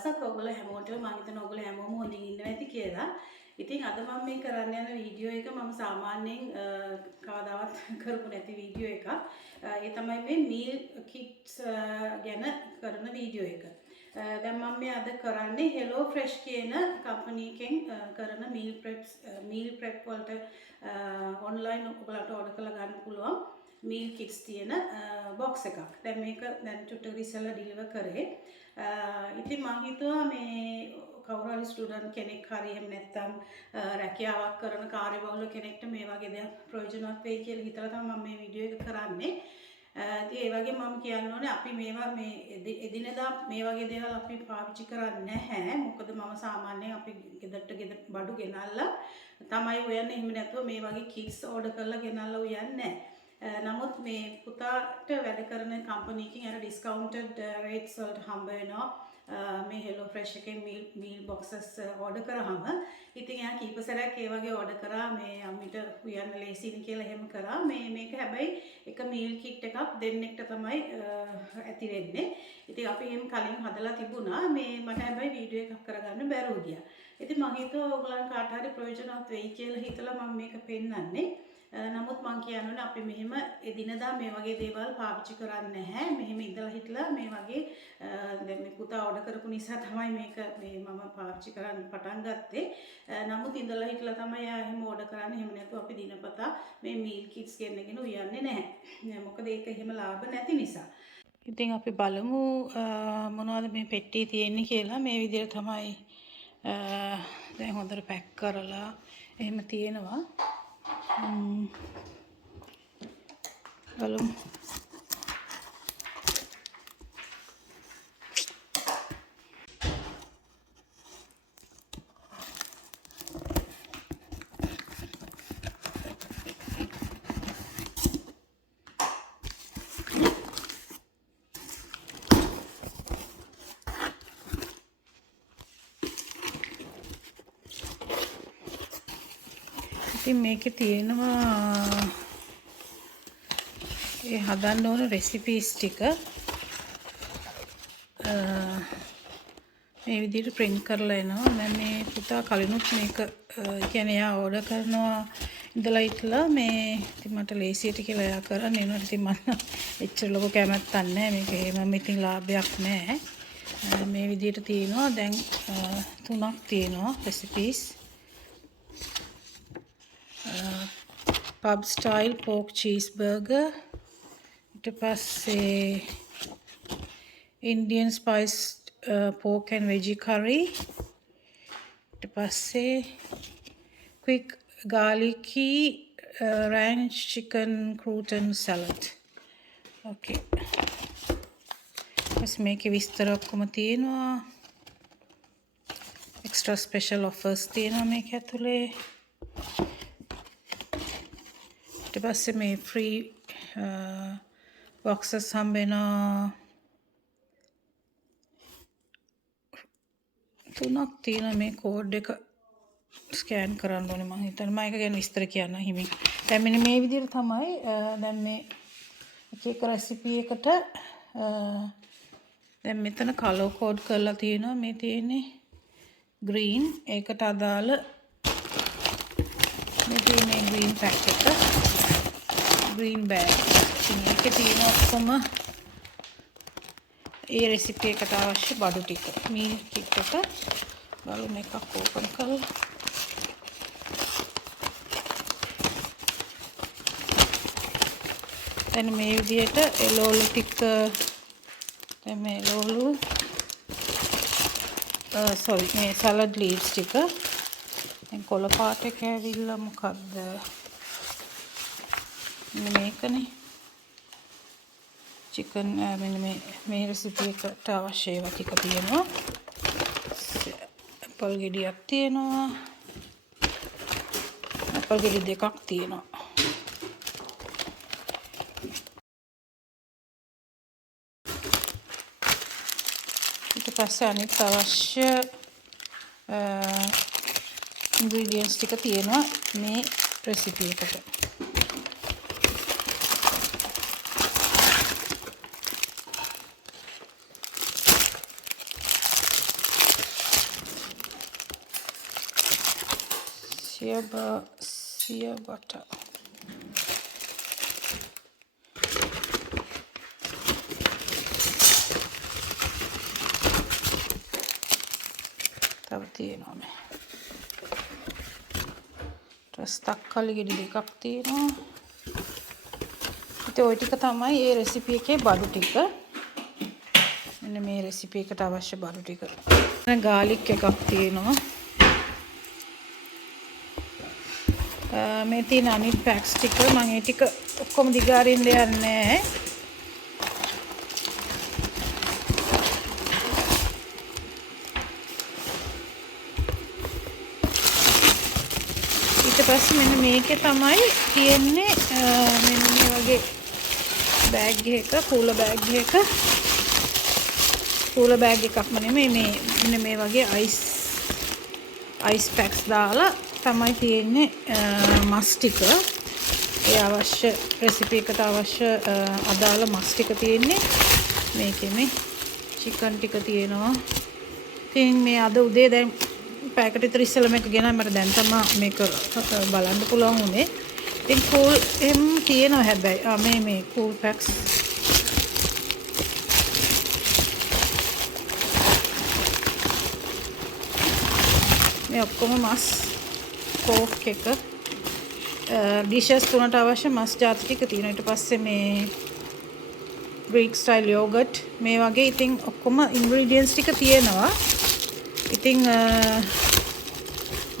දවසක් ඔයගොල්ලෝ හැමෝටම මම හිතනවා ඔයගොල්ලෝ හැමෝම හොඳින් ඉන්නවා ඇති කියලා. ඉතින් අද මම මේ කරන්න යන වීඩියෝ එක මම සාමාන්‍යයෙන් කවදාවත් කරපු නැති වීඩියෝ එකක්. ඒ තමයි මේ මීල් කිට්ස් ගැන කරන වීඩියෝ එක. දැන් මම මේ අද කරන්නේ Hello Fresh කියන කම්පැනි එකෙන් කරන මීල් ප්‍රෙප් වලට ඔන්ලයින් ඔයගලට ඕඩර් කරලා ගන්න පුළුවන් මීල් කිට්ස් තියෙන බොක්ස් එකක්. දැන් මේක දැන් චුට්ටක් ඉස්සෙල්ලා ඩිලිවර් කරේ. ඉතින් මම හිතුවා මේ කවුරු හරි ස්ටුඩන්ට් කෙනෙක් හරි එහෙම නැත්නම් රැකියාවක් කරන කාර්යබහුල කෙනෙක්ට මේ වගේ දෙයක් ප්‍රයෝජනවත් වෙයි කියලා හිතලා තමයි මම මේ වීඩියෝ එක කරන්නේ. ඉතින් ඒ වගේ මම කියන්න ඕනේ අපි මේවා මේ එදිනෙදා මේ වගේ දේවල් අපි පාවිච්චි කරන්නේ නැහැ. මොකද මම සාමාන්‍යයෙන් අපි ගෙදරට බඩු ගෙනල්ලා තමයි උයන්නේ. එහෙම නැතුව මේ වගේ කිට්ස් ඕඩර් කරලා ගෙනල්ලා උයන්නේ නැහැ. නමුත් මේ පුතාට වැඩ කරන කම්පැනි එකකින් අර ඩිස්කවුන්ටඩ් රේට්ස් වලට හම්බ වෙනවා මේ Hello Fresh එකෙන් මීල් බොක්සස් ඕඩර් කරාම. ඉතින් එයා කීප සැරයක් ඒ වගේ ඕඩර් කරා මේ අම්මිට උයන්න ලේසියිනේ කියලා එහෙම කරා. මේක හැබැයි එක මීල් කිට් එකක් දෙන්නෙක්ට තමයි ඇති වෙන්නේ. ඉතින් අපි එහෙම කලින් හදලා තිබුණා. මට හැබැයි වීඩියෝ එකක් කරගන්න බැරුව ගියා. ඉතින් මම හිතුවා ඔයගලන් කාට හරි ප්‍රයෝජනවත් වෙයි කියලා හිතලා මම මේක පෙන්නන්නේ. නමුත් මම කියන්නේ අපි මෙහෙම එදිනදා මේ වගේ දේවල් පාවිච්චි කරන්නේ නැහැ. මෙහෙම ඉඳලා හිටලා මේ වගේ දැන් මේ පුතා ඕඩර් කරපු නිසා තමයි මේක මම පාවිච්චි කරන්න පටන් ගත්තේ. නමුත් ඉඳලා හිටලා තමයි ආ එහෙම ඕඩර් කරන්නේ. එහෙම නැතුව අපි දිනපතා මේ මීල් කිට්ස් ගෙන්නගෙන උයන්නේ නැහැ. මොකද ඒක එහෙම ලාභ නැති නිසා. ඉතින් අපි බලමු මොනවද මේ පෙට්ටියේ තියෙන්නේ කියලා. මේ විදිහට තමයි දැන් හොඳට පැක් කරලා එහෙම තියෙනවා. බලමු. ඉතින් මේකේ තියෙනවා ඒ හදන්න ඕන රෙසිපීස් ටික මේ විදිහට print කරලා එනවා. දැන් මේ පුතා කලිනුත් මේක කියන්නේ එයා ඕඩර් කරනවා ඉඳලා ඉట్లా මේ ඉතින් මට ලේසියට කියලා එයා කරන්නේ නේද. ඉතින් මම එච්චර ලොකු කැමැත්තක් නැහැ මේක. එහෙම ඉතින් ලාභයක් නැහැ. මේ විදිහට තියෙනවා. දැන් 3ක් තියෙනවා recipes. pub style pork cheeseburger, ඊට පස්සේ Indian spiced pork and veggie curry, ඊට පස්සේ quick garlicky ranch chicken crouton salad. Okay. මේකේ විස්තර ඔක්කොම තියෙනවා. extra special offers තියෙනවා මේක ඇතුලේ. ඊට පස්සේ මේ free boxes හම්බ වෙනවා 3ක් තියෙනවා. මේ කෝඩ් එක ස්කෑන් කරන්න ඕනේ. මම හිතන්නේ මම ඒක ගැන විස්තර කියන්න හිමින්. දැන් මෙන්න මේ විදිහට තමයි දැන් මේ එක රෙසිපි එකට දැන් මෙතන කලර් කෝඩ් කරලා තියෙනවා. මේ තියෙන්නේ green. ඒකට අදාළ මේ තියෙන්නේ green packet එක. green bag. ඉතින් ඒකේ තියෙන ඔක්කොම ඒ රෙසිපි එකට අවශ්‍ය බඩු ටික. මීල් කිට් එක බලමු එකක් ඕපන් කරලා. දැන් මේ විදිහට එළවලු ටික දැන් මේ එළවලු මේ salad leaves ටික දැන් කොළ පාට එක ඇවිල්ලා මොකද්ද මේකනේ chicken මෙන්න මේ රෙසිපි එකට අවශ්‍ය ඒවා ටික තියෙනවා. අපල් ගෙඩියක් තියෙනවා. අපල් ගෙඩි දෙකක් තියෙනවා. ඊට පස්සේ අනිත් අවශ්‍ය ingredients ටික තියෙනවා මේ රෙසිපි එකට. සිය බටර්. තව තියෙනවා මේ. තක්කාලි ගෙඩි දෙකක් තියෙනවා. ඉතින් ওই ටික තමයි මේ රෙසිපි එකේ බඩු ටික. මෙන්න මේ රෙසිපි එකට අවශ්‍ය බඩු ටික. ගාලික් එකක් තියෙනවා. මේ තියෙන අනිත් පැක්ස් ටික මම ඒ ටික ඔක්කොම දිගාරින්න යන්නේ නැහැ. ඊට පස්සේ මෙන්න මේකේ තමයි තියෙන්නේ මෙන්න මේ වගේ බෑග් එකක කූල බෑග් එකක්ම නෙමෙයි මේ මෙන්න මේ වගේ අයිස් පැක්ස් දාලා තමයි තියෙන්නේ මස් ටික. ඒ අවශ්‍ය රෙසිපි එකට අවශ්‍ය අදාළ මස් ටික තියෙන්නේ මේකේ. මේ චිකන් ටික තියෙනවා. ඉතින් මේ අද උදේ දැන් පැකට් විතර ඉස්සෙල්ලා මේක ගෙනා මට දැන් තමයි මේක බලන්න පුළුවන් උනේ. ඉතින් කූල් එම් තියෙනවා හැබැයි මේ කූල් පැක්ස් මේ ඔක්කොම මස් කෝක් එක ඩිෂස් තුනට අවශ්‍ය මස් ජාති ටික තියෙනවා. ඊට පස්සේ මේ ග්‍රීක් ස්ටයිල් යෝගට් මේ වගේ ඉතින් ඔක්කොම ඉන්ග්‍රීඩියන්ට්ස් ටික තියෙනවා. ඉතින්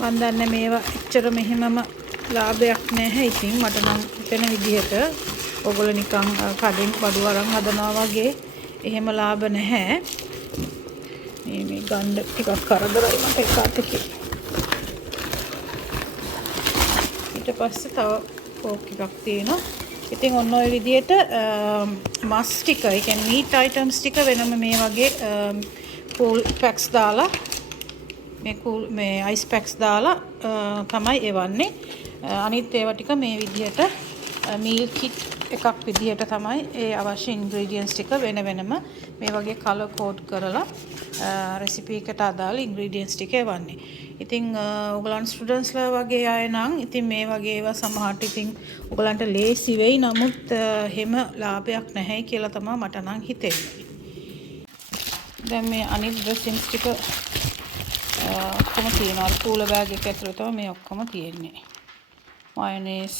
මම දන්නේ මේවා එච්චර මෙහෙමම ලාභයක් නැහැ. ඉතින් මට නම් හිතෙන විදිහට ඔයගොල්ලෝ නිකන් කඩෙන් බඩු අරන් හදනවා වගේ එහෙම ලාභ නැහැ. මේ ගන්න ටිකක් කරදරයි මට එක අතකින්. ඊට පස්සේ තව කෝක් එකක් තියෙනවා. ඉතින් ඔන්න ඔය විදිහට මස් ටික, ඒ කියන්නේ මීට් අයිටම්ස් ටික වෙනම මේ වගේ කූල් පැක්ස් දාලා මේ අයිස් පැක්ස් දාලා තමයි එවන්නේ. අනිත් ඒවා ටික මේ විදිහට මීල් කිට් එකක් විදිහට තමයි ඒ අවශ්‍ය ඉන්ග්‍රීඩියන්ට්ස් ටික වෙන වෙනම මේ වගේ කලර් කෝඩ් කරලා රෙසිපි එකට අදාළ ඉන්ග්‍රීඩියන්ට්ස් ටික එවන්නේ. ඉතින් ඔයගලන් ස්ටුඩන්ට්ස්ලා වගේ අය නම් ඉතින් මේ වගේ ඒවා සමහරට ඉතින් ඔයගලන්ට ලේසි වෙයි. නමුත් හැම ලාභයක් නැහැ කියලා තමයි මට නම් හිතෙන්නේ. දැන් මේ අනිත් ඩ්‍රෙසින්ග්ස් ටික ඔක්කොම තියෙනවා. කූල බෑග් එක ඇතුළේ තමයි මේ ඔක්කොම තියෙන්නේ. මයොනේස්,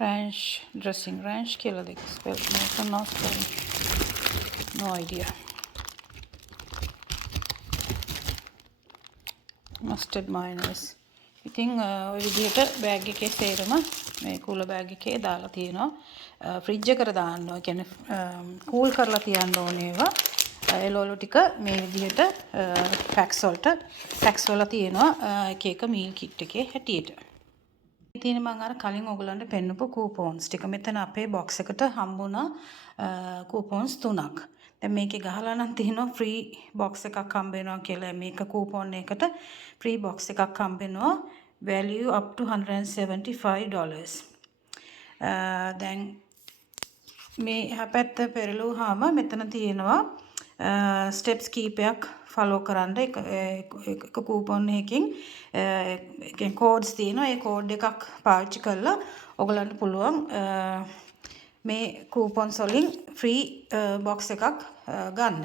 ranch dressing, ranch කියලා දෙක ස්පෙල් කරනවා. No idea. Mustard mayonnaise. ඉතින් ඔය විදිහට බෑග් එකේ සේරම මේ කූල බෑග් එකේ දාලා තියෙනවා. ෆ්‍රිජ් එකට දාන්න ඕන. කියන්නේ කූල් කරලා තියන්න ඕනේ ඒවා. එළවලු ටික මේ විදිහට පැක්ස් වල තියෙනවා එක එක මීල් කිට් එකේ හැටියට. ඉතින් මම අර කලින් ඔයගලන්ට පෙන්නපු කූපන්ස් ටික මෙතන අපේ බොක්ස් එකට හම්බුණා කූපන්ස් 3ක්. දැන් මේකේ ගහලා නම් තියෙනවා ෆ්‍රී බොක්ස් එකක් හම්බ වෙනවා කියලා. මේක කූපන් එකකට ෆ්‍රී බොක්ස් එකක් හම්බ වෙනවා value up to $175. දැන් මේ හැපැත්ත පෙරළුවාම මෙතන තියෙනවා ස්ටෙප්ස් කීපයක් ෆලෝ කරන්න. එක කූපන් එකකින් කෝඩ්ස් තියෙනවා. ඒ කෝඩ් එකක් පාවිච්චි කරලා ඔයගලන්ට පුළුවන් මේ කූපන්ස් වලින් ෆ්‍රී බොක්ස් එකක් ගන්න.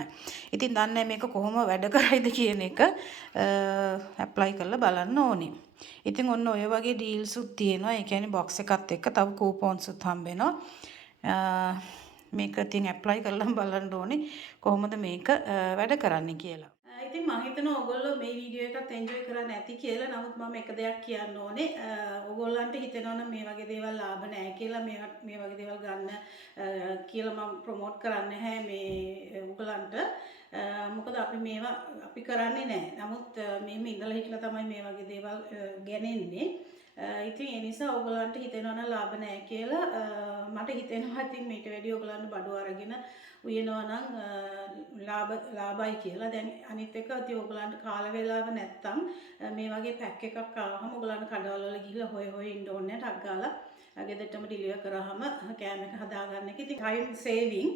ඉතින් දන්නේ මේක කොහොම වැඩ කරයිද කියන එක ඇප්ලයි කරලා බලන්න ඕනේ. ඉතින් ඔන්න ඔය වගේ ඩීල්ස් උත් තියෙනවා. ඒ කියන්නේ බොක්ස් එකත් එක්ක තව කූපන්ස් උත් හම්බ වෙනවා. මේක ඉතින් ඇප්ලයි කරලා බලන්න ඕනේ කොහොමද මේක වැඩ කරන්නේ කියලා. ඉතින් මම හිතනවා ඔයගොල්ලෝ මේ වීඩියෝ එකත් එන්ජොයි කරන්නේ නැති කියලා. නමුත් මම එක දෙයක් කියන්න ඕනේ. ඔයගොල්ලන්ට හිතෙනවා නම් මේ වගේ දේවල් ලාභ නැහැ කියලා මේ වගේ දේවල් ගන්න කියලා මම ප්‍රොමෝට් කරන්නේ නැහැ මේ ඔයගොල්ලන්ට. මොකද අපි කරන්නේ නැහැ. නමුත් මෙහෙම ඉඳලා හිටලා තමයි මේ වගේ දේවල් ගෙනෙන්නේ. ඉතින් ඒ නිසා ඔයගලන්ට හිතෙනවා නම් ලාභ නැහැ කියලා මට හිතෙනවා. ඉතින් මේට වැඩි ඔයගලන්ට බඩු අරගෙන උයනවා නම් ලාභයි කියලා. දැන් අනිත් එක ඉතින් ඔයගලන්ට කාල වේලාව නැත්තම් මේ වගේ පැක් එකක් ආවම ඔයගලන්ට කඩවල වල ගිහිල්ලා හොය ඉන්න ඕනේ නැහැ. ටක් ගාලා ගෙදරටම ඩිලිවර් කරාම කෑම එක හදාගන්න එක. ඉතින් time saving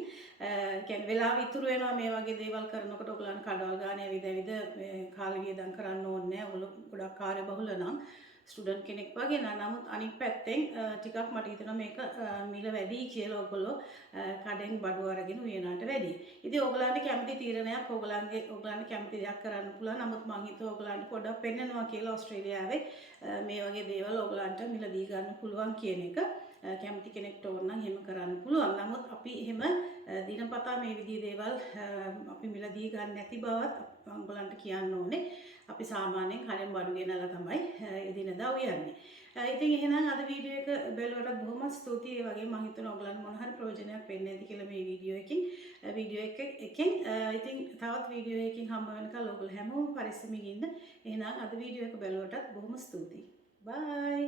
කියන්නේ වෙලාව ඉතුරු වෙනවා මේ වගේ දේවල් කරනකොට. ඔයගලන්ට කඩවල් ගානේ ඇවිද කාල වියදම් කරන්න ඕනේ නැහැ. ඔයගොල්ලෝ ගොඩක් කාර්යබහුල නම් ස්ටුඩන්ට් කෙනෙක් වගේ නමුත් අනිත් පැත්තෙන් ටිකක් මට හිතෙනවා මේක මිල වැඩි කියලා ඔයගොල්ලෝ කඩෙන් බඩු අරගෙන උයනට වැඩි. ඉතින් ඔයගලන්ට කැමති තීරණයක් ඔයගලන්ට කැමති දෙයක් කරන්න පුළුවන්. නමුත් මම හිතුවා ඔයගලන්ට පොඩ්ඩක් පෙන්නනවා කියලා ඕස්ට්‍රේලියාවේ මේ වගේ දේවල් ඔයගලන්ට මිලදී ගන්න පුළුවන් කියන එක. කැමති කෙනෙක්ට ඕන නම් එහෙම කරන්න පුළුවන්. නමුත් අපි එහෙම දිනපතා මේ විදිහේ දේවල් අපි මිලදී ගන්න නැති බවත් ඔයගලන්ට කියන්න ඕනේ. අපි සාමාන්‍යයෙන් කලින් බඩු ගෙනලා තමයි එදිනදා උයන්නේ. ඉතින් එහෙනම් අද වීඩියෝ එක බලුවට බොහොම ස්තුතියි. ඒ වගේම මම හිතනවා ඔයගලන්ට මොන හරි ප්‍රයෝජනයක් වෙන්නේ නැති කියලා මේ වීඩියෝ එකෙන්. ඉතින් තවත් වීඩියෝ එකකින් හම්බ වෙනකල් ඔයගොල්ලෝ හැමෝම පරිස්සමින් ඉන්න. එහෙනම් අද වීඩියෝ එක බලුවටත් බොහොම ස්තුතියි. බයි.